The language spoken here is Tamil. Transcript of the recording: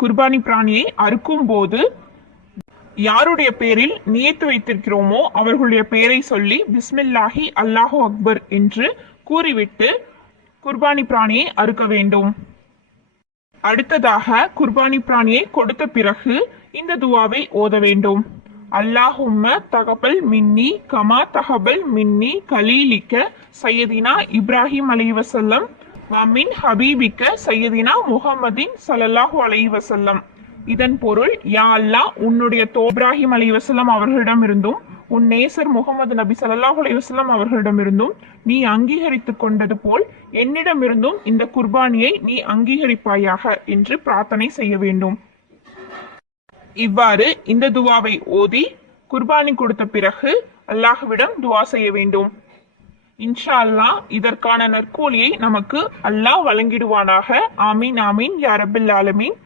குர்பானி பிராணியை அறுக்கும் போது யாருடைய பேரில் நியத்து வைத்திருக்கிறோமோ அவர்களுடைய பெயரை சொல்லி பிஸ்மில்லாஹி அல்லாஹு அக்பர் என்று கூறிவிட்டு குர்பானி பிராணியை அறுக்க வேண்டும். அடுத்ததாக குர்பானி பிராணியை கொடுத்த பிறகு இந்த துவாவை ஓத வேண்டும். அல்லாஹும்ம தகபல் மின்னி கமா தகபல் மின்னி கலீலிக்க சையதினா இப்ராஹிம் அலைஹி வஸல்லம் வமின் ஹபீபிக்க சையதினா முஹம்மதின் ஸல்லல்லாஹு அலைஹி வஸல்லம். இதன் பொருள், யா அல்லாஹ், உன்னுடைய இப்ராஹிம் அலைஹி வஸல்லம் அவர்களிடமிருந்தும் உன் நேசர் முகமது நபி ஸல்லல்லாஹு அலைஹி வஸல்லம் அவர்களிடமிருந்தும் நீ அங்கீகரித்துக் கொண்டது போல் என்னிடமிருந்தும் இந்த குர்பானியை நீ அங்கீகரிப்பாயாக என்று பிரார்த்தனை செய்ய வேண்டும். இவ்வாறு இந்த துவாவை ஓதி குர்பானி கொடுத்த பிறகு அல்லாஹ்விடம் துவா செய்ய வேண்டும். இன்ஷா அல்லாஹ் இதற்கான நற்கூலியை நமக்கு அல்லாஹ் வழங்கிடுவானாக. ஆமீன் ஆமீன் யா ரப்பல் ஆலமீன்.